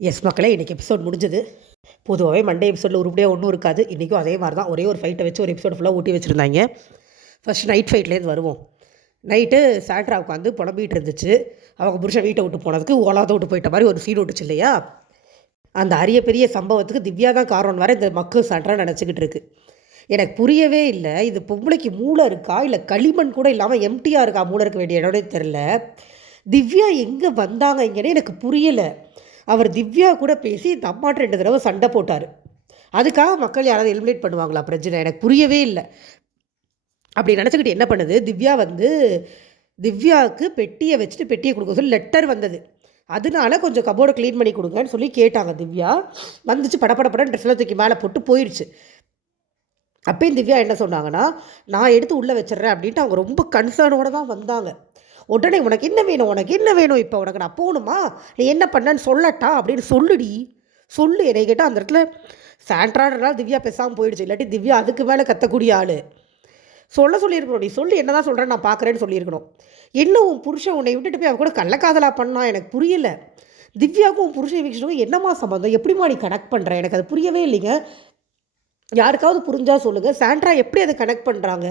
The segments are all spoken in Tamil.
எஸ் மக்களே இன்றைக்கி எபிசோட் முடிஞ்சது. பொதுவாகவே மண்டே எபிசோடில் உருப்படியாக ஒன்றும் இருக்காது. இன்றைக்கும் அதே மாதிரி தான் ஒரே ஒரு ஃபைட்டை வச்சு ஒரு எபிசோட் ஃபுல்லாக ஊட்டி வச்சுருந்தாங்க. ஃபர்ஸ்ட் நைட் ஃபைட்லேருந்து வருவோம். நைட்டு சாட்ரா உட்காந்து புலம்பிகிட்டு இருந்துச்சு. அவங்க புருஷன் வீட்டை விட்டு போனதுக்கு ஓலாத விட்டு போயிட்ட மாதிரி ஒரு சீன் விட்டுச்சு இல்லையா? அந்த அரிய பெரிய சம்பவத்துக்கு திவ்யா தான் காரணம் வர இந்த மக்கள் சாட்ரா நினச்சிக்கிட்டு இருக்கு. எனக்கு புரியவே இல்லை. இது பொம்பளைக்கு மூளை இருக்கா? இல்லை களிமண் கூட இல்லாமல் எம்டியாக இருக்கா? மூளை இருக்க வேண்டிய இடம்னே தெரில திவ்யா எங்கே வந்தாங்க இங்கேனே எனக்கு புரியலை. அவர் திவ்யா கூட பேசி இந்த அம்மாட்ட ரெண்டு தடவை சண்டை போட்டார். அதுக்காக மக்கள் யாராவது எலிமினேட் பண்ணுவாங்களா பிரச்சனை? எனக்கு புரியவே இல்லை. அப்படி நினச்சிக்கிட்டு என்ன பண்ணுது? திவ்யா வந்து திவ்யாவுக்கு பெட்டியை வச்சுட்டு பெட்டியை கொடுக்க சொல்லி லெட்டர் வந்தது. அதனால கொஞ்சம் கபோர்டை க்ளீன் பண்ணி கொடுங்கன்னு சொல்லி கேட்டாங்க திவ்யா. வந்துச்சு படப்படப்படன்னு ட்ரெஸ்ஸில் தூக்கி மேலே போட்டு போயிடுச்சு அப்பயும் திவ்யா என்ன சொன்னாங்கன்னா நான் எடுத்து உள்ளே வச்சிடுறேன் அப்படின்ட்டு அவங்க ரொம்ப கன்சர்னோட தான் வந்தாங்க. உடனே உனக்கு என்ன வேணும்? உனக்கு என்ன வேணும்? இப்போ உனக்கு நான் போகணுமா நீ என்ன பண்ணேன்னு சொல்லட்டா? அப்படின்னு சொல்லுடி. சொல்லு என்னை கேட்டால் அந்த இடத்துல சாண்ட்ராடுனால் திவ்யா பேசாமல் போயிடுச்சு. இல்லாட்டி திவ்யா அதுக்கு மேலே கத்தக்கூடிய ஆள். சொல்ல சொல்லியிருக்கணும். நீ சொல்லி என்ன தான் சொல்கிறேன் நான் பார்க்குறேன்னு சொல்லியிருக்கணும். என்ன உன் புருஷன் உன்னை விட்டுட்டு போய் அவ கூட கள்ளக்காதலா பண்ணா? எனக்கு புரியல. திவ்யாவுக்கும் உன் புருஷன் வீக்ஷனுக்கும் என்னம்மா சம்பந்தம்? எப்படிம்மா நீ கனெக்ட் பண்ணுற எனக்கு அது புரியவே இல்லைங்க. யாருக்காவது புரிஞ்சால் சொல்லுங்கள் சாண்ட்ரா எப்படி அதை கனெக்ட் பண்ணுறாங்க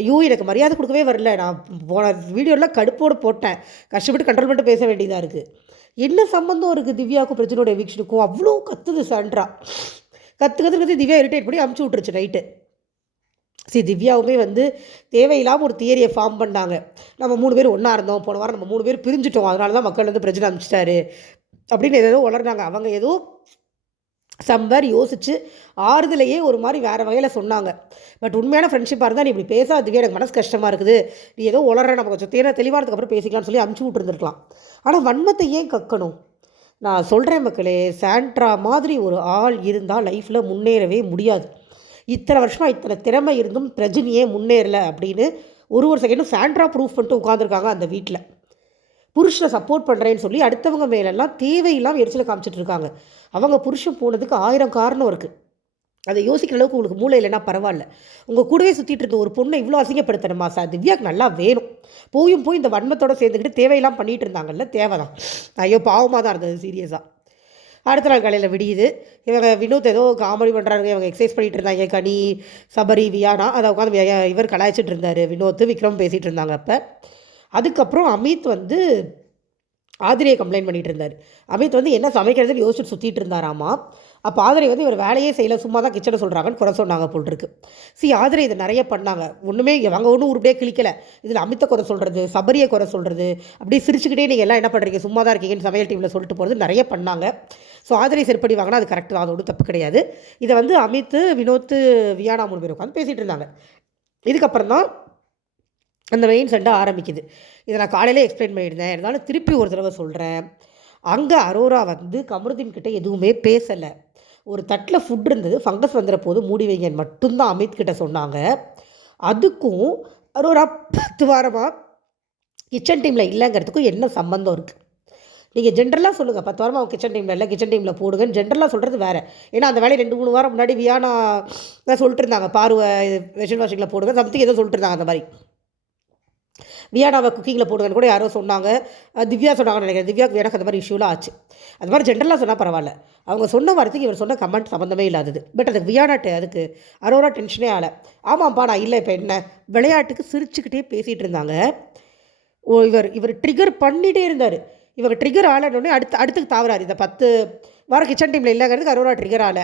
ஐயோ எனக்கு மரியாதை கொடுக்கவே வரல. நான் போன வீடியோலாம் கடுப்போடு போட்டேன். கஷ்டப்பட்டு கண்ட்ரோல் பண்ணிட்டு பேச வேண்டியதாக இருக்குது என்ன சம்மந்தம் இருக்குது திவ்யாவுக்கும் பிரச்சனையோட வீக்ஷனுக்கும் அவ்வளோ கத்துது சான்றா கற்று கற்று கற்று திவ்யா இரிட்டேட் பண்ணி அமுச்சு விட்டுருச்சு நைட்டு சரி திவ்யாவுமே வந்து தேவையில்லாமல் ஒரு தியரியை ஃபார்ம் பண்ணாங்க. நம்ம மூணு பேர் ஒன்றா இருந்தோம். போன வாரம் நம்ம மூணு பேர் பிரிஞ்சுட்டோம். அதனால தான் மக்கள் வந்து பிரச்சனை அனுப்பிச்சிட்டாரு அப்படின்னு ஏதோ வளர்ந்தாங்க அவங்க ஏதோ சம்வேர் யோசிச்சு ஆறுதலையே ஒரு மாதிரி வேறு வகையில் சொன்னாங்க. பட் உண்மையான ஃப்ரெண்ட்ஷிப்பாக இருந்தால் நீ இப்படி பேசாததுக்கே எனக்கு மனசு கஷ்டமாக இருக்குது. நீ ஏதோ உளற நம்ம கொஞ்சம் தேன தெளிவானதுக்கு அப்புறம் பேசிக்கலாம்னு சொல்லி அமுச்சு விட்டுருந்துருக்கலாம். ஆனால் வன்மத்தை ஏன் கக்கணும்? நான் சொல்கிறேன் மக்களே சாண்ட்ரா மாதிரி ஒரு ஆள் இருந்தால் லைஃப்பில் முன்னேறவே முடியாது. இத்தனை வருஷமாக இத்தனை திறமை இருந்தும் பிரஜினியே முன்னேறல அப்படின்னு ஒரு ஒரு செகண்டும் சாண்ட்ரா ப்ரூஃப் பண்ணிட்டு உட்காந்துருக்காங்க அந்த வீட்டில் புருஷனை சப்போர்ட் பண்ணுறேன்னு சொல்லி அடுத்தவங்க மேலெல்லாம் தேவையில்லாமல் எரிச்சலை காமிச்சிட்டு இருக்காங்க. அவங்க புருஷன் போனதுக்கு ஆயிரம் காரணம் இருக்குது அதை யோசிக்கிற அளவுக்கு உங்களுக்கு மூளை இல்லைன்னா பரவாயில்ல. உங்கள் கூடவே சுற்றிட்டு இருந்த ஒரு பொண்ணை இவ்வளோ அசிங்கப்படுத்தணுமா? சார் திவ்யாக்கு நல்லா வேணும். போயும் போய் இந்த வன்மத்தோடு சேர்ந்துக்கிட்டு தேவையெல்லாம் பண்ணிகிட்டு இருந்தாங்கல்ல தேவைதான். ஐயோ பாவமாக தான் இருந்தது சீரியஸாக அடுத்த நாள் காலையில் விடியுது. இவங்க வினோத் ஏதோ காமெடி பண்ணுறாங்க இவங்க எக்ஸசைஸ் பண்ணிட்டு இருந்தாங்க கனி சபரி வியானா அதை உட்காந்து இவர் கலாய்ச்சிட்டு இருந்தார் வினோத் விக்ரம் பேசிகிட்டு இருந்தாங்க அப்போ. அதுக்கப்புறம் அமித் வந்து ஆதிரியை கம்ப்ளைண்ட் பண்ணிட்டு இருந்தார். அமித் வந்து என்ன சமைக்கிறதுன்னு யோசிச்சுட்டு சுற்றிட்டு இருந்தாராமா? அப்போ ஆதிரை வந்து இவர் வேலையே செய்யல சும்மா தான் கிச்சனை சொல்கிறாங்கன்னு குறை சொன்னாங்க போல் இருக்கு. சி ஆதிரை இதை நிறைய பண்ணாங்க. ஒன்றுமே அவங்க ஒன்றும் உருப்படியே கிளிக்கலை இதில் அமித்த குறை சொல்கிறது சபரியை குறை சொல்கிறது அப்படியே சிரிச்சுக்கிட்டே நீங்கள் எல்லாம் என்ன பண்ணுறீங்க சும்மா தான் இருக்கீங்கன்னு சமையல் டீமில் சொல்லிட்டு போகிறது நிறைய பண்ணாங்க. ஸோ ஆதிரை செருப்படி வாங்கினா அது கரெக்ட் தான் அது ஒன்றும் தப்பு கிடையாது. இதை வந்து அமித் வினோத் வியானா மூணு பேர் உட்காந்து பேசிகிட்டு இருந்தாங்க. இதுக்கப்புறம் தான் அந்த மெயின் சண்டை ஆரம்பிக்குது. இதை நான் காலையில் எக்ஸ்பிளைன் பண்ணியிருந்தேன். இருந்தாலும் திருப்பி ஒரு தடவை சொல்கிறேன் அங்கே அரோரா வந்து கமருதீன் கிட்டே எதுவுமே பேசலை. ஒரு தட்டில் ஃபுட் இருந்தது. ஃபங்கஸ் வந்துற போது மூடி வைங்கன்னு மட்டும்தான் அமித் கிட்ட சொன்னாங்க. அதுக்கும் அரோரா பத்து வாரமாக கிச்சன் டீமில் இல்லைங்கிறதுக்கும் என்ன சம்மந்தம் இருக்குது நீங்கள் ஜென்ரலாக சொல்லுங்கள் பத்து வாரமாக அவங்க கிச்சன் டீமில் இல்லை. கிச்சன் டீமில் போடுங்கன்னு ஜென்ரலாக சொல்கிறது வேறு. ஏன்னா அந்த வேலையை ரெண்டு மூணு வாரம் முன்னாடி வியானா சொல்லிட்டு இருந்தாங்க. பார்வை வெஷன் வாஷிங்கில் போடுங்க. சம்திங் ஏதோ சொல்லிட்டு இருந்தாங்க அந்த மாதிரி. வியானாவை குக்கிங்கில் போடுங்கன்னு கூட யாரோ சொன்னாங்க. திவ்யா சொன்னாங்கன்னு நினைக்கிறேன். திவ்யாவுக்கு எனக்கு அந்த மாதிரி இஷ்யூலாம் ஆச்சு. அது மாதிரி ஜென்ரலாக சொன்னால் பரவாயில்ல. அவங்க சொன்ன வார்த்தைக்கு இவர் சொன்ன கமெண்ட் சம்மந்தமே இல்லாதது. பட் அதுக்கு வியானாட்டு அதுக்கு அரோரா டென்ஷனே ஆகலை. ஆமாம்ப்பா நான் இல்லை இப்போ என்ன? விளையாட்டுக்கு சிரிச்சுக்கிட்டே பேசிகிட்டு இருந்தாங்க. ஓ இவர் இவர் ட்ரிகர் பண்ணிகிட்டே இருந்தார். இவர் ட்ரிகர் ஆளனோடனே அடுத்து அடுத்துக்கு தாவறாரு. இந்த பத்து வாரம் கிச்சன் டீமில் இல்லைங்கிறதுக்கு அரோரா ட்ரிகர் ஆலை.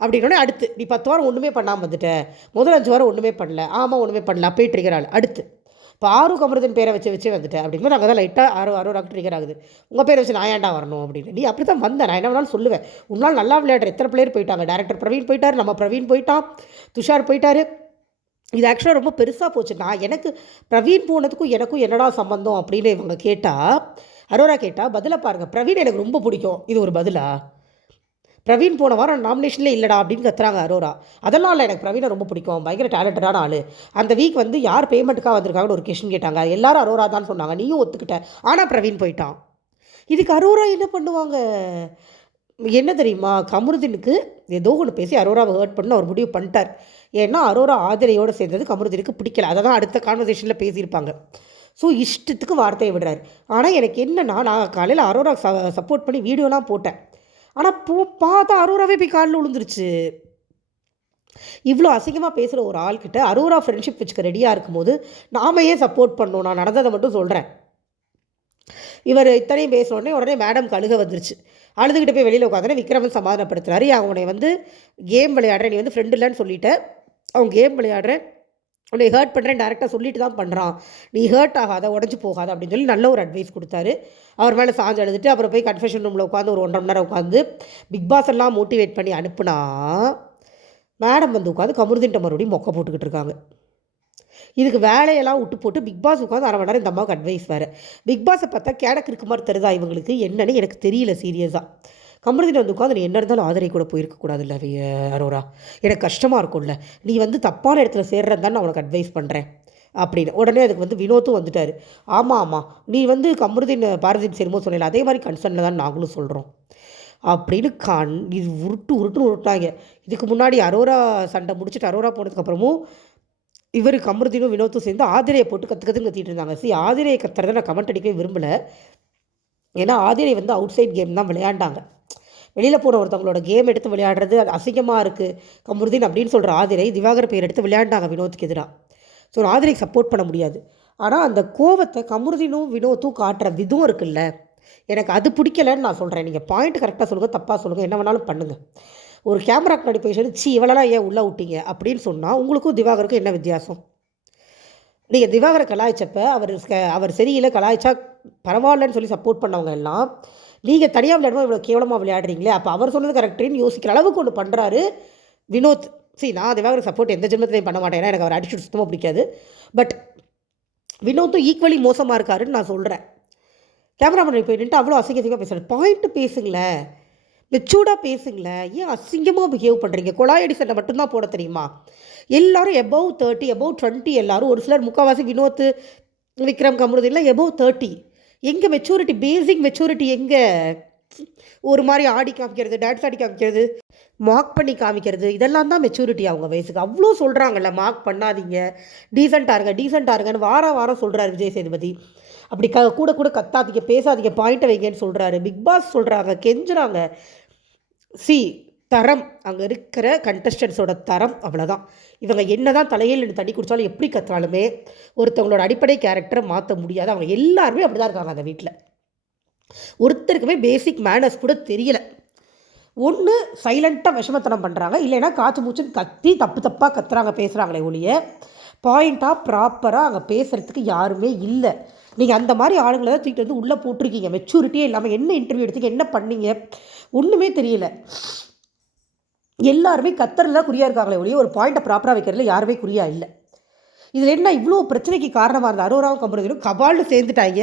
அப்படின்னோடனே அடுத்து நீ பத்து வாரம் ஒன்றுமே பண்ணாமல் வந்துட்ட. முதல் அஞ்சு வாரம் ஒன்றுமே பண்ணல. ஆமாம் ஒன்றுமே பண்ணல. அப்போயே ட்ரிகர் ஆள். அடுத்து. இப்போ அமிர்தன் கமருதன் பேரை வச்சு வச்சு வந்துட்டேன் அப்படிங்கும்போது நாங்கள் தான் லைட்டாக ஆறு டாக்டர் ட்ரிகர் ஆகுது உங்கள் பேரை வச்சு நான் ஏன்டா வரணும் அப்படின்னு. நீ அப்படி தான் வந்தேன் நான் என்ன வேணாலும் சொல்லுவேன். உன்னால் நல்லா விளையாடுற எத்தனை பிளேயர் போயிட்டாங்க? டேரக்டர் பிரவீன் போயிட்டார் நம்ம பிரவீன் போயிட்டான். துஷார் போயிட்டாரு. இது ஆக்சுவலாக ரொம்ப பெருசாக போச்சு. நான் எனக்கு பிரவீன் போனதுக்கும் எனக்கும் என்னடா சம்மந்தம் அப்படின்னு இவங்க கேட்டால் அரோரா கேட்டால் பதிலாக பாருங்கள் பிரவீன் எனக்கு ரொம்ப பிடிக்கும். இது ஒரு பதிலாக பிரவீன் போன வாரம் நாமினேஷனில் இல்லைடா அப்படின்னு கத்துறாங்க அரோரா. அதெல்லாம் இல்லை எனக்கு பிரவீனை ரொம்ப பிடிக்கும். பயங்கர டேலண்டடான ஆள். அந்த வீக் வந்து யார் பேமெண்ட்டுக்காக வந்திருக்காங்கன்னு ஒரு கொஷின் கேட்டாங்க. எல்லாரும் அரோரா தான் சொன்னாங்க. நீயும் ஒத்துக்கிட்ட. ஆனால் பிரவீன் போயிட்டான். இதுக்கு அரோரா என்ன பண்ணுவாங்க? என்ன தெரியுமா? கமருதீனுக்கு ஏதோ ஒன்று பேசி அரோராவை ஹர்ட் பண்ண அவர் முடிவு பண்ணிட்டார். ஏன்னா அரோரா ஆதிரையோடு சேர்ந்தது கமருதீனுக்கு பிடிக்கல. அதை தான் அடுத்த கான்வர்சேஷனில் பேசியிருப்பாங்க. ஸோ இஷ்டத்துக்கு வார்த்தையை விடுறாரு. ஆனால் எனக்கு என்னன்னா நான் காலையில் அரோரா சப்போர்ட் பண்ணி வீடியோலாம் போட்டேன். ஆனால் போ பார்த்தா அரோராவே போய் காலில் விழுந்துருச்சு இவ்வளோ அசிங்கமாக பேசுகிற ஒரு ஆள்கிட்ட அரோரா ஃப்ரெண்ட்ஷிப் வச்சுக்க ரெடியாக இருக்கும்போது நாம ஏன் சப்போர்ட் பண்ணோம் நான் நடந்ததை மட்டும் சொல்கிறேன் இவர் இத்தனையும் பேசின உடனே மேடம் கழுக வந்துருச்சு. அழுதுகிட்டு போய் வெளியில் உட்காந்து விக்ரமன் சமாதானப்படுத்துறாரு. அவனை வந்து கேம் விளையாடுறேன் நீ வந்து ஃப்ரெண்டு இல்லைன்னு சொல்லிட்டு. அவன் கேம் விளையாடுறேன். உன்னை ஹர்ட் பண்ணுறேன் டேரெக்டாக சொல்லிட்டு தான் பண்ணுறான் நீ ஹர்ட் ஆகாத உடஞ்சி போகாத அப்படின்னு சொல்லி நல்ல ஒரு அட்வைஸ் கொடுத்தாரு. அவர் மேலே சாஞ்சு எழுதிட்டு அப்புறம் போய் கன்ஃபெஷன் ரூமில் உட்காந்து ஒரு ஒன்றரை மணி நேரம் உட்காந்து பிக் பாஸ் எல்லாம் மோட்டிவேட் பண்ணி அனுப்புனா மேடம் வந்து உட்காந்து கமருதின்ட்ட மறுபடியும் மொக்க போட்டுக்கிட்டு இருக்காங்க. இதுக்கு வேலையெல்லாம் விட்டு போட்டு பிக் பாஸ் உட்காந்து அரை மணி நேரம் இந்த அம்மாவுக்கு அட்வைஸ் வேறு. பிக் பாஸை பார்த்தா கேடக்கு இருக்க மாதிரி தருதா இவங்களுக்கு? என்னன்னு எனக்கு தெரியல சீரியஸாக கமருதீன் வந்து உட்காந்து நீ என்ன இருந்தாலும் ஆதரை கூட போயிருக்கக்கூடாதுல்ல அவைய அரோரா. எனக்கு கஷ்டமாக இருக்கும்ல. நீ வந்து தப்பான இடத்துல சேர்றதுதான் நான் உனக்கு அட்வைஸ் பண்ணுறேன் அப்படின்னு. உடனே அதுக்கு வந்து வினோத்தும் வந்துட்டார். ஆமாம் ஆமாம் நீ வந்து கமருதீன் பாரதியின் சேரும்போது சொன்னல அதே மாதிரி கன்சர்னில் தான் நாங்களும் சொல்கிறோம் அப்படின்னு கண் இது உருட்டு உருட்டு உருட்டாங்க இதுக்கு முன்னாடி அரோரா சண்டை முடிச்சுட்டு அரோரா போனதுக்கப்புறமும் இவர் கமருதீனும் வினோத்தும் சேர்ந்து ஆதிரையை போட்டு கற்று கத்திட்டு இருந்தாங்க. சி ஆதிரையை கத்துறதை நான் கமெண்ட் அடிக்கவே விரும்பலை. ஏன்னா ஆதிரை வந்து அவுட் சைட் கேம் தான் விளையாண்டாங்க. வெளியில் போன ஒருத்தவங்களோட கேம் எடுத்து விளையாடுறது அது அசிங்கமாக இருக்குது கமருதீன் அப்படின்னு சொல்கிற ஆதிரை திவாகர் பெயர் எடுத்து விளையாண்டாங்க வினோத்துக்கு எதிராக ஸோ ஆதிரைக்கு சப்போர்ட் பண்ண முடியாது. ஆனால் அந்த கோவத்தை கமருதீனும் வினோத்தும் காட்டுற விதும் இருக்குல்ல. எனக்கு அது பிடிக்கலன்னு நான் சொல்கிறேன் நீங்கள் பாயிண்ட் கரெக்டாக சொல்லுங்கள் தப்பாக சொல்லுங்கள் என்ன வேணாலும் பண்ணுங்கள் ஒரு கேமரா முன்னாடி போய் சி இவளெல்லாம் ஏன் உள்ளே விட்டீங்க? அப்படின்னு சொன்னால் உங்களுக்கும் திவாகருக்கும் என்ன வித்தியாசம்? நீங்கள் திவாகரை கலாய்ச்சப்ப அவர் அவர் சரியில்லை கலாய்ச்சா பரவாயில்லன்னு சொல்லி சப்போர்ட் பண்ணவங்க எல்லாம் நீங்கள் தனியாக விளையாடுமா இவ்வளோ கேவலமாக விளையாடுறீங்களே அப்போ அவர் சொன்னது கரெக்டுன்னு யோசிக்கிற அளவுக்கு ஒன்று பண்ணுறாரு வினோத். சரி நான் திவாகர் சப்போர்ட் எந்த ஜென்மத்திலையும் பண்ண மாட்டேன் ஏன்னா எனக்கு அவர் அடிச்சுட்டு சுத்தமாக பிடிக்காது. பட் வினோத்தும் ஈக்குவலி மோசமாக இருக்காருன்னு நான் சொல்கிறேன் கேமராமேன் போய் நின்று அவ்வளோ அசிங்க அசிங்கமாக பேசுகிறேன் பாயிண்ட்டு பேசுங்களேன் மெச்சூர்டாக பேசுங்களேன். ஏன் அசிங்கமாக பிஹேவ் பண்ணுறீங்க குழாயடி சண்டை மட்டும்தான் போட தெரியுமா? எல்லாரும் எபவ் தேர்ட்டி எபவ் டுவெண்ட்டி எல்லாரும் ஒரு சிலர் முக்கால்வாசி வினோத் விக்ரம் கமருது இல்லை எபவ் தேர்ட்டி எங்கே மெச்சூரிட்டி பேசிக் மெச்சூரிட்டி எங்கே? ஒரு மாதிரி ஆடி காமிக்கிறது டான்ஸ் ஆடி காமிக்கிறது மார்க் பண்ணி காமிக்கிறது இதெல்லாம் தான் மெச்சூரிட்டி அவங்க வயசுக்கு. அவ்வளோ சொல்கிறாங்கல்ல மார்க் பண்ணாதீங்க. டீசெண்டாக இருங்க டீசெண்டாக இருங்கன்னு வாரம் வாரம் சொல்கிறாரு விஜய் சேதுபதி. அப்படி க கூட கூட கத்தாதீங்க பேசாதீங்க பாயிண்ட்டை வைங்கன்னு சொல்கிறாரு பிக் பாஸ் சொல்கிறாங்க கெஞ்சுறாங்க. சி தரம் அங்கே இருக்கிற கண்டஸ்டன்ஸோட தரம் அவ்வளோதான் இவங்க என்ன தான் தலையில் தண்ணி குடித்தாலும் எப்படி கத்துறாலுமே ஒருத்தவங்களோட அடிப்படை கேரக்டரை மாற்ற முடியாது. அவங்க எல்லாருமே அப்படி தான் இருக்காங்க அந்த வீட்டில் ஒருத்தருக்குமே பேசிக் மேனர்ஸ் கூட தெரியல. ஒன்று சைலண்ட்டாக விஷமத்தனம் பண்ணுறாங்க இல்லைன்னா காற்று மூச்சுன்னு கத்தி தப்பு தப்பாக கத்துறாங்க பேசுகிறாங்களே ஒழிய பாயிண்ட்டாக ப்ராப்பராக அங்கே பேசுகிறதுக்கு யாருமே இல்லை. நீங்கள் அந்த மாதிரி ஆளுங்களை தான் தூக்கிட்டு வந்து உள்ளே போட்டிருக்கீங்க. மெச்சூரிட்டியே இல்லாமல் என்ன இன்டர்வியூ எடுத்தீங்க என்ன பண்ணீங்க ஒன்றுமே தெரியல. எல்லாருமே கத்துறதுல குறியாக இருக்காங்களே ஒழிய ஒரு பாயிண்ட்டை ப்ராப்பராக வைக்கிறதுல யாருமே குறியா இல்லை. இதில் என்ன இவ்வளோ பிரச்சனைக்கு காரணமாக இருந்த அரோராவும் கம்பரதிலும் கபால்னு சேர்ந்துட்டாங்க.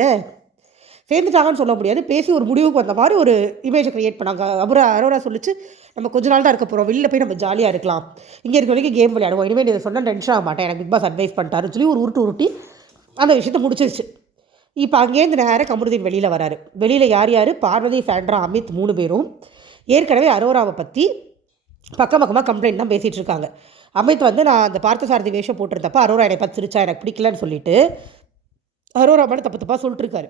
சேர்ந்துட்டாங்கன்னு சொல்ல முடியாது. பேசி ஒரு முடிவுக்கு வந்த மாதிரி ஒரு இமேஜை க்ரியேட் பண்ணாங்க. அப்புறம் அரோரா சொல்லிச்சு நம்ம கொஞ்ச நாள் தான் இருக்க போகிறோம் வெளியில் போய் நம்ம ஜாலியாக இருக்கலாம். இங்கே இருக்க வரைக்கும் கேம் விளையாடுவோம். இனிமேல் இதை சொன்னால் டென்ஷன் ஆக மாட்டேன். எனக்கு பிக் பாஸ் அட்வைஸ் பண்ணிட்டாருன்னு சொல்லி ஒரு உருட்டு உருட்டி அந்த விஷயத்தை முடிச்சிருச்சு. இப்போ அங்கேருந்து நேராக கமருதீன் வெளியில் வராரு. வெளியில் யார் யார்? பார்வதி சாண்ட்ரா அமித் மூணு பேரும். ஏற்கனவே அரோராவை பற்றி பக்கம் பக்கமாக கம்ப்ளைண்ட் தான் பேசிகிட்டு இருக்காங்க அமித் வந்து நான் அந்த பார்த்தசாரதி வேஷம் போட்டிருந்தப்ப அரோரா என்னை பார்த்து சிரிச்சா எனக்கு பிடிக்கலன்னு சொல்லிட்டு அரோரா மட்டும் தப்பு தப்பாக சொல்லிட்டுருக்காரு.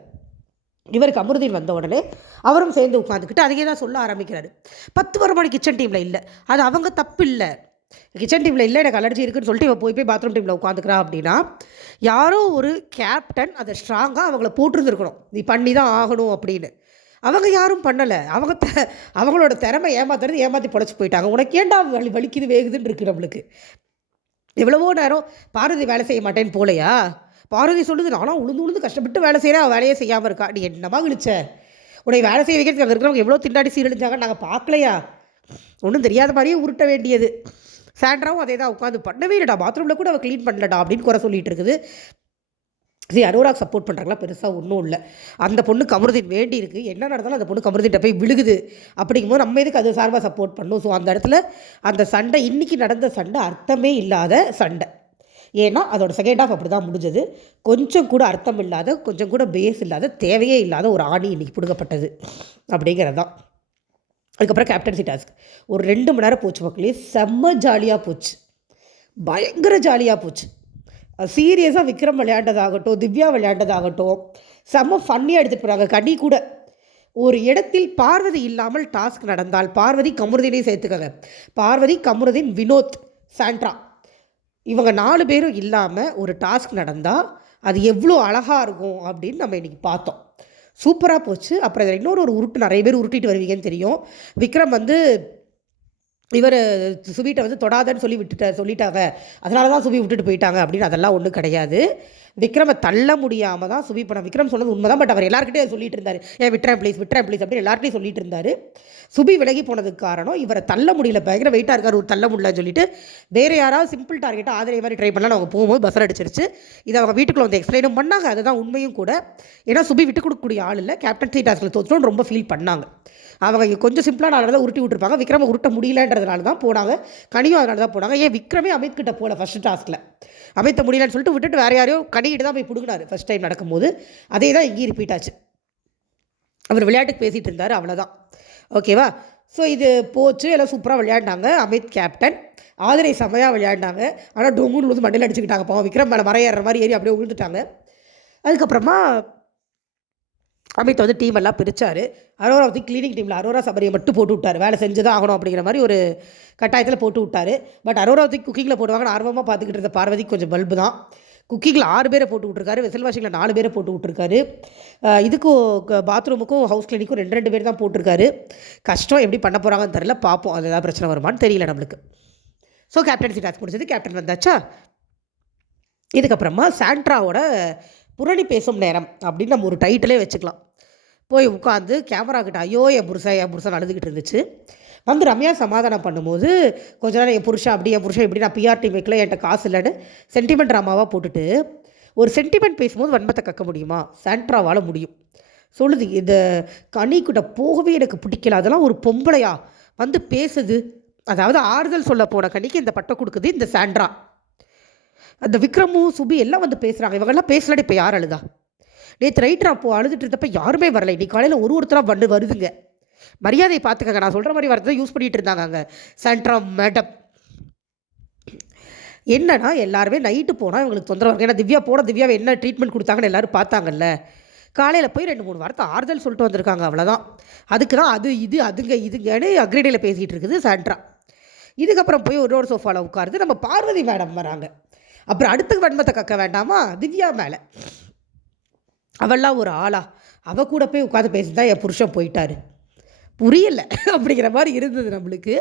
இவருக்கு அமிர்தீன் வந்த உடனே அவரும் சேர்ந்து உட்காந்துக்கிட்டு அதையே தான் சொல்ல ஆரம்பிக்கிறாரு. பத்து வருமானம் கிச்சன் டீமில் இல்லை. அது அவங்க தப்பு இல்லை. கிச்சன் டீமில் இல்லை எனக்கு அலர்ஜி இருக்குன்னு சொல்லிட்டு இவன் போய் போய் பாத்ரூம் டீமில் உட்காந்துக்கிறா அப்படின்னா யாரோ ஒரு கேப்டன் அதை ஸ்ட்ராங்காக அவங்கள போட்டிருந்துருக்கணும். நீ பண்ணி தான் ஆகணும் அப்படின்னு. அவங்க யாரும் பண்ணலை. அவங்க த அவங்களோட திறமை ஏமாத்துறது ஏமாற்றி பொழைச்சி போயிட்டாங்க. உனக்கு ஏண்டா வலி வலிக்குது வேகுதுன்னு இருக்குது நம்மளுக்கு? எவ்வளவோ நேரம் பாரதி வேலை செய்ய மாட்டேன்னு போலையா? பாரதி சொல்லுது நானும் உளுந்து உளுந்து கஷ்டப்பட்டு வேலை செய்கிறேன் அவள் வேலையே செய்யாமல் இருக்கா. நீ என்னமா இழிச்ச உன்னை வேலை செய்ய வைக்கிறதுக்கு அங்கே இருக்கிறவங்க எவ்வளோ திண்டாடி சீரழிஞ்சாங்க நாங்கள் பார்க்கலையா? ஒன்றும் தெரியாத மாதிரியே உருட்ட வேண்டியது. சாண்ட்ராவும் அதே தான் உட்காந்து பண்ணவே இல்லைடா. பாத்ரூமில் கூட அவள் க்ளீன் பண்ணலடா. அப்படின்னு குறை சொல்லிட்டு இருக்குது. சரி அனுராக் சப்போர்ட் பண்ணுறாங்களா பெருசாக ஒன்றும் இல்லை. அந்த பொண்ணு கமருதீன் வேண்டி இருக்குது என்ன நடந்தாலும் அந்த பொண்ணு கமருதீன்ட்ட போய் விழுகுது. அப்படிங்கும்போது நம்ம எதுக்கு அது சார்பாக சப்போர்ட் பண்ணும் ஸோ அந்த இடத்துல அந்த சண்டை இன்றைக்கி நடந்த சண்டை அர்த்தமே இல்லாத சண்டை. ஏன்னா அதோட செகண்ட் ஆஃப் அப்படி தான் முடிஞ்சது. கொஞ்சம் கூட அர்த்தம் இல்லாத கொஞ்சம் கூட பேஸ் இல்லாத தேவையே இல்லாத ஒரு ஆணி இன்றைக்கி பிடுங்கப்பட்டது. அப்படிங்கிறது தான் அதுக்கப்புறம் கேப்டன்சி டாஸ்க் ஒரு ரெண்டு மணி நேரம் போச்சு மக்களே. செம்ம ஜாலியாக போச்சு. பயங்கர ஜாலியாக போச்சு. சீரியஸாக விக்ரம் விளையாண்டதாகட்டும் திவ்யா விளையாண்டதாகட்டும் செம்ம ஃபன்னியாக எடுத்துகிட்டு போகிறாங்க கனி கூட. ஒரு இடத்தில் பார்வதி இல்லாமல் டாஸ்க் நடந்தால் பார்வதி கமருதீனையும் சேர்த்துக்கங்க. பார்வதி கமருதீன் வினோத் சாண்ட்ரா. இவங்க நாலு பேரும் இல்லாமல் ஒரு டாஸ்க் நடந்தால் அது எவ்வளோ அழகாக இருக்கும் அப்படின்னு நம்ம இன்றைக்கி பார்த்தோம். சூப்பராக போச்சு. அப்புறம் இதில் இன்னொரு ஒரு உருட்டு நிறைய பேர் உருட்டிட்டு வருவீங்கன்னு தெரியும். விக்ரம் வந்து இவர் சுவீட்டை வந்து தொடாதன்னு சொல்லி விட்டுட்ட சொல்லிட்டாங்க. அதனால தான் சுபி விட்டுட்டு போயிட்டாங்க அப்படின்னு அதெல்லாம் ஒன்றும் கிடையாது. விக்ரமை தள்ள முடியாமல் தான் சுபி பண்ண விக்ரம் சொன்னது உண்மை தான் பட் அவர் எல்லாருக்கிட்டே சொல்லிட்டு இருந்தார். ஏன் விட்டுறேன் ப்ளீஸ் விட்டுறேன் ப்ளீஸ் அப்படின்னு எல்லார்ட்டையும் சொல்லிட்டு இருந்தார். சுபி விலகி போனதுக்கு காரணம் இவரை தள்ள முடியல பயங்கர வெயிட்டாக இருக்கார் ஒரு தள்ள முடியலன்னு சொல்லிட்டு வேறு யாராவது சிம்பிள் டார்கெட்டாக ஆதரவு மாதிரி ட்ரை பண்ணலாம். அவங்க போகும்போது பஸ்ஸர் அடிச்சிருச்சு. இதை அவங்க வீட்டுக்குள்ள வந்து எக்ஸ்பிளைனும் பண்ணாங்க. அதுதான் உண்மையும் கூட. ஏன்னா சுபி விட்டு கொடுக்கக்கூடிய ஆள் இல்லை. கேப்டன் சி டாஸ்கில் தோற்றுன்னு ரொம்ப ஃபீல் பண்ணாங்க. அவங்க கொஞ்சம் சிம்பிளாக ஆளாக தான் உருட்டி விட்டுருப்பாங்க. விக்ரம உருட்ட முடியலன்றதுனால தான் போனாங்க. கனியும் அதனால தான் போனாங்க. ஏன் விக்ரமே அமித் கிட்ட போகல ஃபஸ்ட் டாஸ்கில் அமித்த முடியலன்னு சொல்லிட்டு விட்டுட்டு வேறு யாரையோ கனிக்கிட்டு தான் போய் பிடுங்கினாரு ஃபஸ்ட் டைம் நடக்கும்போது. அதே தான் இங்கேயும் ரிப்பீட் ஆச்சு. அவர் விளையாட்டுக்கு பேசிகிட்டு இருந்தார் அவ்வளோதான் ஓகேவா ஸோ இது போச்சு. எல்லாம் சூப்பராக விளையாண்டாங்க. அமித் கேப்டன் ஆதிரை செம்மையாக விளையாண்டாங்க. ஆனால் டொங்குன்னு வந்து மண்டையில் அடிச்சுக்கிட்டாங்க. பாவம் விக்ரம் மேலே மரம் மாதிரி ஏறி அப்படியே விழுந்துட்டாங்க அதுக்கப்புறமா அமித் வந்து டீம் எல்லாம் பிரித்தார் அரோரா வந்து கிளீனிங் டீமில் அரோரா சபரியை மட்டும் போட்டு விட்டார். வேலை செஞ்சு தான் ஆகணும் அப்படிங்கிற மாதிரி ஒரு கட்டாயத்தில் போட்டு விட்டார். பட் அரோரா வந்து குக்கிங்கில் போடுவாங்கன்னு ஆர்வமாக பார்த்துக்கிட்டு இருந்த பார்வதி கொஞ்சம் பல்பு தான். குக்கிங்கில் ஆறு பேரை போட்டு விட்ருக்காரு வெசல் வாஷிங்கில் நாலு பேரை போட்டு விட்ருக்காரு இதுக்கும் க- பாத்ரூமுக்கும் ஹவுஸ் கிளீனிக்கும் ரெண்டு ரெண்டு பேர் தான் போட்டிருக்காரு. கஷ்டம் எப்படி பண்ண போகிறாங்கன்னு தெரில பார்ப்போம். அது ஏதாவது பிரச்சனை வருமான்னு தெரியல நம்மளுக்கு. ஸோ கேப்டன்சி டாஸ்க் முடிச்சது கேப்டன் வந்தாச்சா? இதுக்கப்புறமா சாண்ட்ராவோட புரணி பேசும் நேரம் அப்படின்னு நம்ம ஒரு டைட்டிலே வச்சுக்கலாம். போய் உட்காந்து கேமரா கிட்ட ஐயோ என் புருஷா என் புருஷன் அழுதுகிட்டு இருந்துச்சு. வந்து ரம்யா சமாதானம் பண்ணும்போது கொஞ்ச நேரம் என் புருஷன் அப்படி என் புருஷன் இப்படி நான் பிஆர்டி மேக்கில் வைக்கல என்கிட்ட காசு இல்லைன்னு சென்டிமெண்ட் ட்ராமாவாக போட்டுட்டு ஒரு சென்டிமெண்ட் பேசும்போது வன்மத்தை கக்க முடியுமா? சாண்ட்ராவால் முடியும். சொல்லுது இந்த கனிக்கிட்ட போகவே எனக்கு பிடிக்கல. அதெல்லாம் ஒரு பொம்பளையா? வந்து பேசுது. அதாவது ஆறுதல் சொல்ல போன கனிக்கு இந்த பட்டம் கொடுக்குது இந்த சாண்ட்ரா அந்த விக்ரமும் சுபி எல்லாம் வந்து பேசுகிறாங்க இவங்கெல்லாம் பேசலடி இப்போ யார் அழுதா? நேற்று ரைட்டர் அப்போ அழுதுட்டு இருந்தப்ப யாருமே வரல. இன்னைக்கு காலையில் ஒரு ஒருத்தராக வந்து வருதுங்க. மரியாதையை பார்த்துக்கங்க. நான் சொல்கிற மாதிரி வரதை யூஸ் பண்ணிட்டு இருந்தாங்க அங்கே சென்ட்ரம் மேடம் என்னன்னா எல்லாருமே நைட்டு போனால் இவங்களுக்கு தொந்தரவு ஏன்னா திவ்யா போன திவ்யாவை என்ன ட்ரீட்மெண்ட் கொடுத்தாங்கன்னு எல்லாரும் பார்த்தாங்கல்ல. காலையில் போய் ரெண்டு மூணு வாரத்தை ஆறுதல் சொல்லிட்டு வந்திருக்காங்க. அவ்வளோதான் அதுக்கு தான் அது இது அதுங்க இதுங்கன்னு அக்ரிடையில் பேசிகிட்டு இருக்குது சாண்ட்ரா இதுக்கப்புறம் போய் ஒரு ஒரு சோஃபாவில் உட்காருது நம்ம பார்வதி மேடம் வராங்க. அப்புறம் அடுத்த வன்மத்தை கக்க வேண்டாமா? திவ்யா மேலே. அவள்லாம் ஒரு ஆளா. அவள் கூட போய் உட்காந்து பேசி தான் என் புருஷன் போயிட்டாரு. புரியல. அப்படிங்கிற மாதிரி இருந்தது நம்மளுக்கு.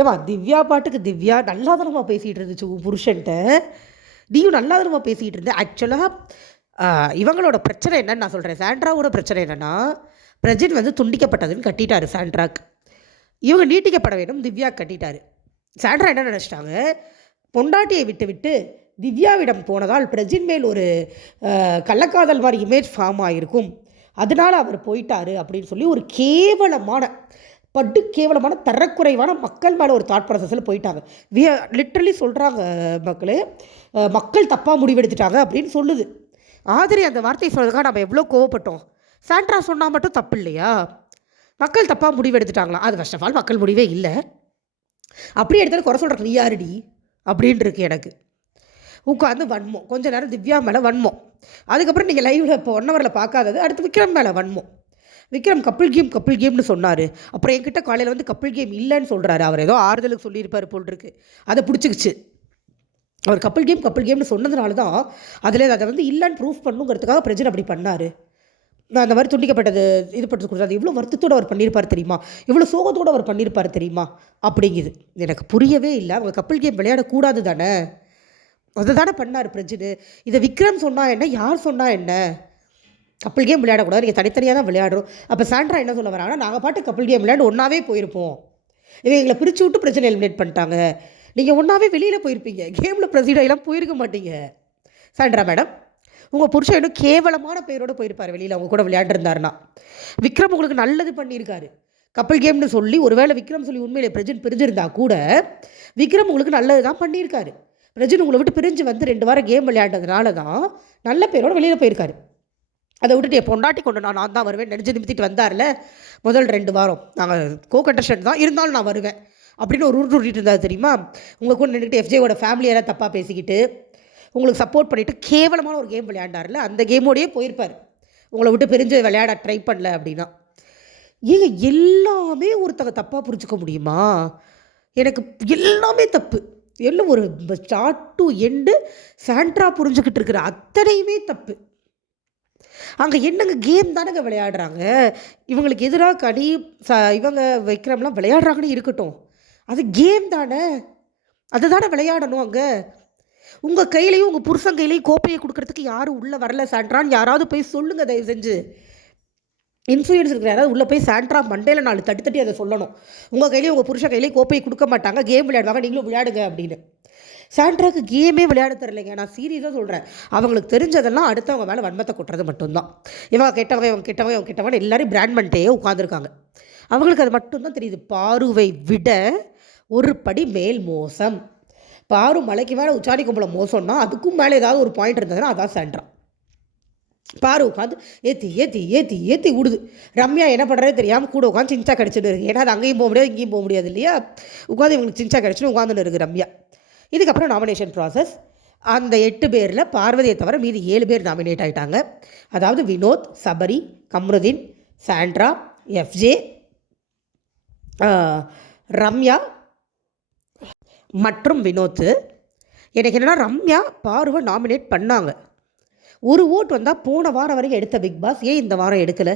ஏமா திவ்யா பாட்டுக்கு திவ்யா நல்லாதனமாக பேசிகிட்டு இருந்துச்சு உன் புருஷன்ட்ட? நீயும் நல்லாதனமாக பேசிகிட்டு இருந்த? ஆக்சுவலாக இவங்களோட பிரச்சனை என்னன்னு நான் சொல்கிறேன் சாண்ட்ராவோட பிரச்சனை என்னென்னா பிரஜின் வந்து துண்டிக்கப்பட்டதுன்னு கட்டிட்டாரு சாண்ட்ராக்கு இவங்க நீட்டிக்கப்பட வேண்டும் திவ்யா கட்டிட்டாரு. சாண்ட்ரா என்ன நினச்சிட்டாங்க? பொண்டாட்டியை விட்டு விட்டு திவ்யாவிடம் போனதால் பிரஜின் மேல் ஒரு கள்ளக்காதல் மாதிரி இமேஜ் ஃபார்ம் ஆகிருக்கும் அதனால் அவர் போயிட்டாரு அப்படின்னு சொல்லி ஒரு கேவலமான பட்டு கேவலமான தரக்குறைவான மக்கள் மேலே ஒரு தாட் ப்ராசஸில் போயிட்டாங்க. வி லிட்ரலி சொல்கிறாங்க மக்களே மக்கள் தப்பாக முடிவெடுத்துட்டாங்க அப்படின்னு சொல்லுது. ஆதிரி அந்த வார்த்தையை சொல்கிறதுக்காக நம்ம எவ்வளோ கோவப்பட்டோம். சாண்ட்ரா சொன்னால் மட்டும் தப்பு இல்லையா? மக்கள் தப்பாக முடிவெடுத்துட்டாங்களா? அது ஃபர்ஸ்ட் ஆஃப் ஆல் மக்கள் முடிவே இல்லை. அப்படியே எடுத்தாலும் குறை சொல்கிறக்கு நீ யாருடி? அப்படின்னு இருக்கு எனக்கு. உட்காந்து வன்மம். கொஞ்ச நேரம் திவ்யா மேலே வன்மம். அதுக்கப்புறம் நீங்கள் லைவில் இப்போ ஒன் ஹவரில் பார்க்காதது அடுத்து விக்ரம் மேலே வன்மம். விக்ரம் கப்பிள் கேம் கப்பிள் கேம்னு சொன்னார். அப்புறம் என்கிட்ட காலையில் வந்து கப்பிள் கேம் இல்லைன்னு சொல்கிறாரு அவர் ஏதோ ஆறுதலுக்கு சொல்லியிருப்பார் போல் இருக்கு அதை பிடிச்சிக்கிச்சு. அவர் கப்பிள் கேம் கப்பிள் கேம்னு சொன்னதுனால தான் அதில் அதை வந்து இல்லைன்னு ப்ரூஃப் பண்ணுங்கிறதுக்காக பிரஜன் அப்படி பண்ணார். நான் அந்த மாதிரி துண்டிக்கப்பட்டது இது பட்டு கொடுத்தாது இவ்வளோ வருத்தத்தோடு அவர் பண்ணியிருப்பார் தெரியுமா? இவ்வளோ சோகத்தோடு அவர் பண்ணியிருப்பார் தெரியுமா? அப்படிங்குது. எனக்கு புரியவே இல்லை. அவங்க கப்பிள் கேம் விளையாடக்கூடாது தானே? அதை தானே பண்ணார் பிரஜினு இதை விக்ரம் சொன்னால் என்ன? யார் சொன்னால் என்ன? கப்பல் கேம் விளையாடக்கூடாது. நீங்கள் தனித்தனியாக தான் விளையாடுறோம் அப்போ சாண்ட்ரா என்ன சொல்ல வராங்கன்னா நாங்கள் பாட்டு கப்பல் கேம் விளையாண்டு ஒன்றாவே போயிருப்போம். இவங்க எங்களை பிரித்து விட்டு பிரச்சனை எலிமினேட் பண்ணிட்டாங்க. நீங்கள் ஒன்றாவே வெளியில் போயிருப்பீங்க. கேமில் பிரசிடெல்லாம் போயிருக்க மாட்டீங்க. சாண்ட்ரா மேடம் உங்கள் புருஷன் இன்னும் கேவலமான பேரோடு போயிருப்பார் வெளியில். அவங்க கூட விளையாண்டுருந்தாருன்னா. விக்ரம் உங்களுக்கு நல்லது பண்ணியிருக்காரு. கப்பல் கேம்னு சொல்லி ஒருவேளை விக்ரம் சொல்லி உண்மையிலே பிரஜன் பிரிஞ்சிருந்தா கூட விக்ரம் உங்களுக்கு நல்லது தான் பண்ணியிருக்காரு. பிரஜன் உங்களை விட்டு பிரிஞ்சு வந்து ரெண்டு வாரம் கேம் விளையாண்டதுனால தான் நல்ல பேரோடு வெளியில் போயிருக்காரு. அதை விட்டுட்டு என் பொண்டாட்டி கொண்டு நான் நான் தான் வருவேன் நெஞ்சு நிமித்திட்டு வந்தார்ல முதல் ரெண்டு வாரம். நாங்கள் கோ கண்டஸ்டன்ட் தான் இருந்தாலும் நான் வருவேன். அப்படின்னு ஒரு உருட்டு உருட்டிட்டு இருந்தார் தெரியுமா? உங்கள் கூட நின்றுட்டு எஃப்ஜேவோட ஃபேமிலியெல்லாம் தப்பாக பேசிக்கிட்டு உங்களுக்கு சப்போர்ட் பண்ணிவிட்டு கேவலமான ஒரு கேம் விளையாண்டார்ல அந்த கேமோடையே போயிருப்பார். உங்களை விட்டு பிரிஞ்சு விளையாட ட்ரை பண்ணல அப்படின்னா. ஏங்க எல்லாமே ஒருத்தங்க தப்பாக புரிஞ்சுக்க முடியுமா? எனக்கு எல்லாமே தப்பு. எல்லாம் ஒரு ஸ்டார்ட் டு எண்டு சாண்ட்ரா புரிஞ்சுக்கிட்டு இருக்கிற அத்தனையுமே தப்பு. அங்கே என்னங்க கேம் தானங்க விளையாடுறாங்க? இவங்களுக்கு எதிராக கடி ச இவங்க விக்ரம்லாம் விளையாடுறாங்கன்னு இருக்கட்டும். அது கேம் தானே. அதை தானே விளையாடணும் அங்கே. உங்கள் கையிலையும் உங்கள் புருஷன் கையிலையும் கோப்பையை கொடுக்கறதுக்கு யாரும் உள்ளே வரல சாண்ட்ரான்னு யாராவது போய் சொல்லுங்கள் தயவு செஞ்சு. இன்ஃப்ளூயன்ஸ் இருக்கிற யாராவது உள்ளே போய் சாண்ட்ரா மண்டையில் நாலு தட்டி தட்டி அதை சொல்லணும். உங்கள் கையிலையும் உங்கள் புருஷன் கையிலையும் கோப்பையை கொடுக்க மாட்டாங்க. கேம் விளையாடுவாங்க. நீங்களும் விளையாடுங்க அப்படின்னு. சாண்ட்ராக்கு கேமே விளையாட தரலைங்க நான் சீரியஸாக சொல்கிறேன் அவங்களுக்கு தெரிஞ்சதெல்லாம் அடுத்தவங்க மேலே வன்மத்தை கொட்டுறது மட்டும்தான். இவங்க கெட்டவங்க இவங்க கெட்டவங்க இவங்க கெட்டவங்க எல்லாரும் பிராண்ட் பண்ணிட்டே உட்காந்துருக்காங்க அவங்களுக்கு அது மட்டும்தான் தெரியுது. பாருவை விட ஒரு படி மேல் மோசம். பாரு மலைக்கு மேலே உச்சாணி கும்பல மோசம்னா அதுக்கும் மேலே ஏதாவது ஒரு பாயிண்ட் இருந்ததுன்னா அதான் சாண்ட்ரா பாரு உட்காந்து ஏற்றி ஏற்றி ஏற்றி ஏற்றி விடுது ரம்யா என்ன பண்ணுறது தெரியாமல் கூட உட்காந்து சின்ச்சா கடிச்சிட்டு இருக்கு. ஏன்னா அது அங்கேயும் போக முடியாது இங்கேயும் போக முடியாது இல்லையா? உட்காந்து இவங்களுக்கு சின்ச்சா கடிச்சுன்னு உட்காந்துன்னு இருக்குது ரம்யா. இதுக்கப்புறம் நாமினேஷன் ப்ராசஸ் அந்த எட்டு பேரில் பார்வதியை தவிர மீதி ஏழு பேர் நாமினேட் ஆகிட்டாங்க அதாவது வினோத் சபரி கம்ருதீன் சாண்ட்ரா எஃப்ஜே ரம்யா மற்றும் வினோத் எனக்கு என்னென்னா ரம்யா பார்வை நாமினேட் பண்ணாங்க. ஒரு ஓட் வந்தால் போன வாரம் வரைக்கும் எடுத்த பிக் பாஸ் ஏன் இந்த வாரம் எடுக்கலை?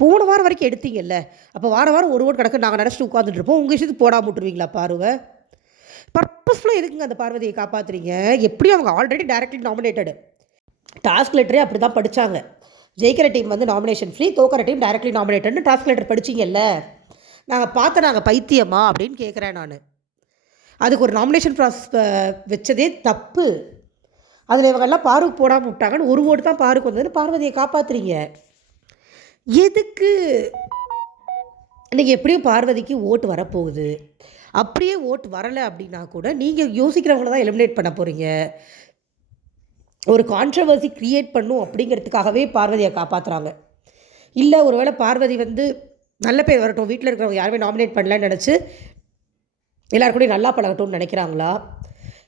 போன வாரம் வரைக்கும் எடுத்தீங்கல்ல. அப்போ வார வாரம் ஒரு ஓட் கிடக்கு நாங்கள் நினச்சிட்டு உட்காந்துட்டு இருப்போம். உங்கள் விஷயத்துக்கு போடாமல் விட்டுருவீங்களா பார்வை? பர்பஸ்ஃபுல்லாக எதுக்குங்க அந்த பார்வதியை காப்பாற்றுறீங்க எப்படியும் அவங்க ஆல்ரெடி டைரக்ட்லி நாமினேட்டடு டாஸ்க் லெட்டரே அப்படி தான் படித்தாங்க ஜெயிக்கிற டீம் வந்து நாமினேஷன் ஃப்ரீ தோக்கிற டீம் டைரக்ட்லி நாமினேட்டட்னு டாஸ்க் லெட்டர் படிச்சிங்கல்ல. நாங்கள் பார்த்த நாங்கள் பைத்தியமா அப்படின்னு கேட்குறேன் நான். அதுக்கு ஒரு நாமினேஷன் ப்ராசஸ் வச்சதே தப்பு. அதில் இவங்கெல்லாம் பாருக்கு போடாமல் விட்டாங்கன்னு ஒரு ஓட்டு தான் பாருக்கு வந்ததுன்னு பார்வதியை காப்பாற்றுறீங்க எதுக்கு நீங்கள் எப்படியும் பார்வதிக்கு ஓட்டு வரப்போகுது? அப்படியே ஓட்டு வரலை அப்படின்னா கூட நீங்கள் யோசிக்கிறவங்கள தான் எலிமினேட் பண்ண போகிறீங்க ஒரு கான்ட்ரவர்சி க்ரியேட் பண்ணும் அப்படிங்கிறதுக்காகவே பார்வதியை காப்பாற்றுறாங்க இல்லை ஒருவேளை பார்வதி வந்து நல்ல பேர் வரட்டும் வீட்டில் இருக்கிறவங்க யாருமே நாமினேட் பண்ணலன்னு நினச்சி எல்லாருக்கூடையும் நல்லா பழகட்டும்னு நினைக்கிறாங்களா?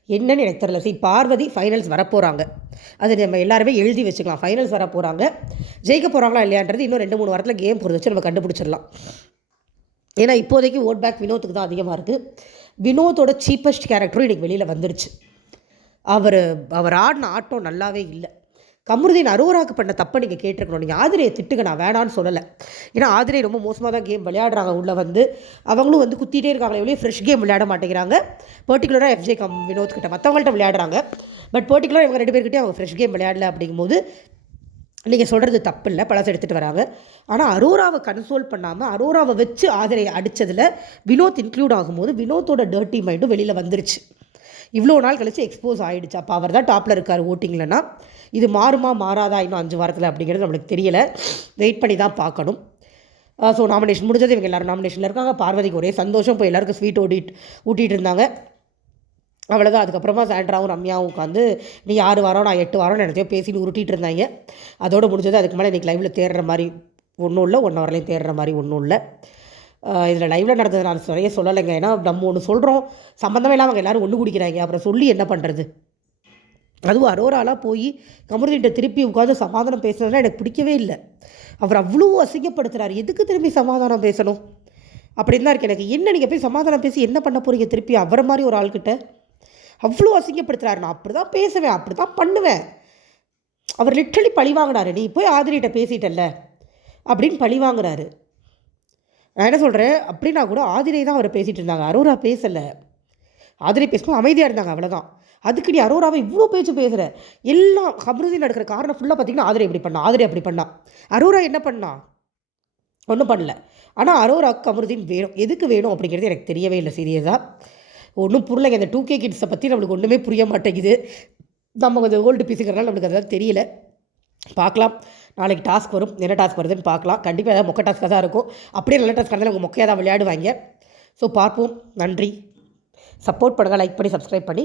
என்னன்னு எனக்கு தெரில சரி பார்வதி ஃபைனல்ஸ் வரப்போகிறாங்க அது நம்ம எல்லாருமே எழுதி வச்சுக்கலாம். ஃபைனல்ஸ் வரப்போகிறாங்க ஜெயிக்க போகிறாங்களா இல்லையான்றது இன்னும் ரெண்டு மூணு வாரத்தில் கேம் பொறுத்து வச்சு நம்ம கண்டுபிடிச்சிடலாம். ஏன்னா இப்போதைக்கு ஓட் பேக் வினோத்துக்கு தான் அதிகமாக இருக்குது வினோத்தோட சீப்பஸ்ட் கேரக்டரும் இன்றைக்கி வெளியில் வந்துருச்சு. அவர் அவர் ஆடின ஆட்டம் நல்லாவே இல்லை. கமருதீன் அரோராக்கு பண்ண தப்பை நீங்கள் கேட்டிருக்கணும். நீங்கள் ஆதிரையை திட்டுங்க. நான் வேணான்னு சொல்லலை. ஏன்னா ஆதிரை ரொம்ப மோசமாக தான் கேம் விளையாடுறாங்க. உள்ளே வந்து அவங்களும் வந்து குத்திட்டே இருக்காங்களே எவ்வளோ ஃப்ரெஷ் கேம் விளையாட மாட்டேங்கிறாங்க. பர்டிகுலராக எஃப்ஜே கம் வினோத் கிட்ட மற்றவங்கள்ட்ட விளையாடுறாங்க. பட் பர்டிகுலராக இவங்க ரெண்டு பேர்கிட்டயும் அவங்க ஃப்ரெஷ் கேம் விளையாடல அப்படிங்கும்போது நீங்கள் சொல்கிறது தப்பு இல்லை பழசு எடுத்துகிட்டு வராங்க. ஆனால் அரோராவை கன்சோல் பண்ணாமல் அரோராவை வச்சு ஆதரை அடித்ததில் வினோத் இன்க்ளூட் ஆகும்போது வினோத்தோட டர்ட்டி மைண்டும் வெளியில் வந்துருச்சு. இவ்வளோ நாள் கழித்து எக்ஸ்போஸ் ஆகிடுச்சு அப்போ அவர் தான் டாப்பில் இருக்கார் ஓட்டிங்லனா இது மாறுமா மாறாதா இன்னும் அஞ்சு வாரத்தில் அப்படிங்கிறது நம்மளுக்கு தெரியலை. வெயிட் பண்ணி தான் பார்க்கணும். ஸோ நாமினேஷன் முடிஞ்சது இவங்க எல்லோரும் நாமினேஷனில் இருக்காங்க. பார்வதிக்கு ஒரே சந்தோஷம். போய் எல்லாருக்கும் ஸ்வீட் ஓட்டிட்டு ஊட்டிகிட்டு இருந்தாங்க. அவ்வளோதான் அதுக்கப்புறமா சாண்ட்ராவும் ரம்யாவும் உட்காந்து நீ ஆறு வாரம் நான் எட்டு வாரம் நினச்சோ பேசிட்டு உருட்டிகிட்டு இருந்தாங்க. அதோடு முடிஞ்சது அதுக்கு மேலே இன்றைக்கி லைவில் தேடுற மாதிரி ஒன்றும் இல்லை. ஒன் ஹவர்லேயும் தேடுற மாதிரி ஒன்றும் இல்லை. இதில் லைவில் நடந்தது நான் நிறைய சொல்லலைங்க. ஏன்னா நம்ம ஒன்று சொல்கிறோம் சம்மந்தமே இல்லாமல் அவங்க எல்லோரும் ஒன்று குடிக்கிறாங்க. அப்புறம் சொல்லி என்ன பண்ணுறது அதுவும் அரோராலாக போய் கமருதீன்ட்ட திருப்பி உட்காந்து சமாதானம் பேசுனதுலாம் எனக்கு பிடிக்கவே இல்லை. அவர் அவ்வளோ அசிங்கப்படுத்துகிறார் எதுக்கு திரும்பி சமாதானம் பேசணும்? அப்படின்னு தான் இருக்கு. எனக்கு என்ன நீங்கள் போய் சமாதானம் பேசி என்ன பண்ண போகிறீங்க திருப்பி அவரை மாதிரி ஒரு ஆள்கிட்ட? அவ்வளோ அசிங்கப்படுத்துகிறாரு நான் அப்படி தான் பேசுவேன். அப்படி தான் பண்ணுவேன். அவர் லிட்ரலி பழி வாங்கினாரு. நீ போய் ஆதிரிகிட்ட பேசிட்டல்ல அப்படின்னு பழி வாங்குறாரு. நான் என்ன சொல்கிறேன் அப்படின்னா கூட ஆதிரை தான் அவரை பேசிகிட்டு இருந்தாங்க. அரோரா பேசலை. ஆதிரை பேசணும் அமைதியாக இருந்தாங்க. அவ்வளோதான் அதுக்கு நீ அரோராவை இவ்வளோ பேச்சு பேசுகிற எல்லாம் கமருதீன் நடக்கிற காரணம் ஃபுல்லாக பார்த்தீங்கன்னா ஆதரே இப்படி பண்ணா ஆதரே அப்படி பண்ணா. அரோரா என்ன பண்ணா? ஒன்றும் பண்ணல. ஆனால் அரோரா கமருதீன் வேணும் எதுக்கு வேணும் அப்படிங்கிறது எனக்கு தெரியவே இல்லை சீரியஸாக ஒன்றும் புரியலைங்க இந்த டூ கே கிட்ஸை பற்றி நம்மளுக்கு ஒன்றுமே புரிய மாட்டேங்குது. நம்ம கொஞ்சம் ஓல்டு பீஸுங்கிறனால நம்மளுக்கு அதெல்லாம் தெரியல. பார்க்கலாம் நாளைக்கு டாஸ்க் வரும். என்ன டாஸ்க் வருதுன்னு பார்க்கலாம் கண்டிப்பாக ஏதாவது மொக்க டாஸ்க்காக தான் இருக்கும். அப்படியே நல்ல டாஸ்க் இருந்தாலும் உங்கள் மொக்கையாக தான் விளையாடுவாங்க. ஸோ பார்ப்போம். நன்றி. சப்போர்ட் பண்ணுங்கள் லைக் பண்ணி சப்ஸ்கிரைப் பண்ணி.